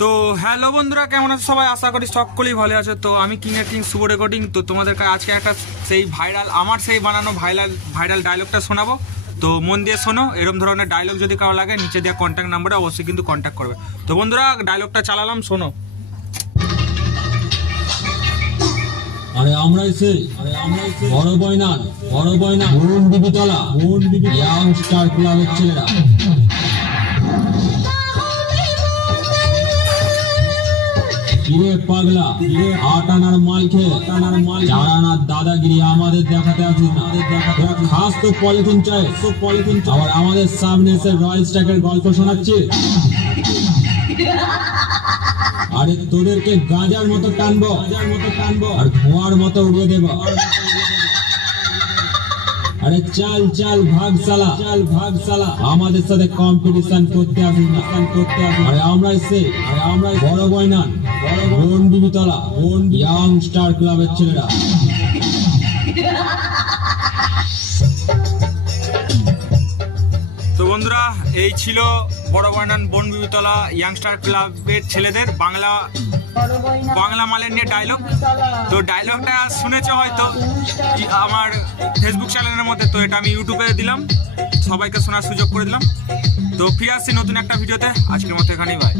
তো হ্যালো বন্ধুরা, কেমন আছো সবাই? আশা করি সকলেই ভালো আছে। তো আমি কিংয়ের কিং শুভ রেকর্ডিং। তো তোমাদের আজকে একটা সেই আমার সেই বানানো ভাইরাল ডায়লগটা শোনাবো। তো মন দিয়ে শোনো। এরকম ধরনের ডায়লগ যদি কারো লাগে নিচে দেওয়া কন্ট্যাক্ট নাম্বারে অবশ্যই কিন্তু কন্ট্যাক্ট করবে। তো বন্ধুরা, ডায়লগটা চালালাম, শোনো। আরে আমরাই বড় বয়নান বরুণ বিবিতলা ইয়াং স্টার ক্লাবের ছেলেরা। কিরে পাগলা, আট আনার মাল খেয়ে চার আনার দাদাগিরি আমাদের দেখাতে আসিস না। তোরা খাস তো পলিথিন চায়, আবার আমাদের সামনে এসে রয়্যাল স্ট্যাকের গল্প শোনাচ্ছে। আরে তোদেরকে গাঁজার মতো টানবো আর ধোঁয়ার মতো উড়িয়ে দেবো। আরে চাল ভাগ সালা আমাদের সাথে কম্পিটিশন করতে আসিস না। আরে আমরাই বড় বয়নান বরুণ বিবিতলা ইয়াং স্টার ক্লাবের ছেলেরা। তো বন্ধুরা, এই ছিল বড় বয়নান বন বিবিতলা ইয়াংস্টার ক্লাবের ছেলেদের বাংলা মালের নিয়ে ডায়লগ। তো ডায়লগটা শুনেছো হয়তো আমার ফেসবুক চ্যানেলের মধ্যে। তো এটা আমি ইউটিউবে দিলাম, সবাইকে শোনার সুযোগ করে দিলাম। তো ফিরে আসছি নতুন একটা ভিডিওতে। আজকের মতো এখানেই বাই।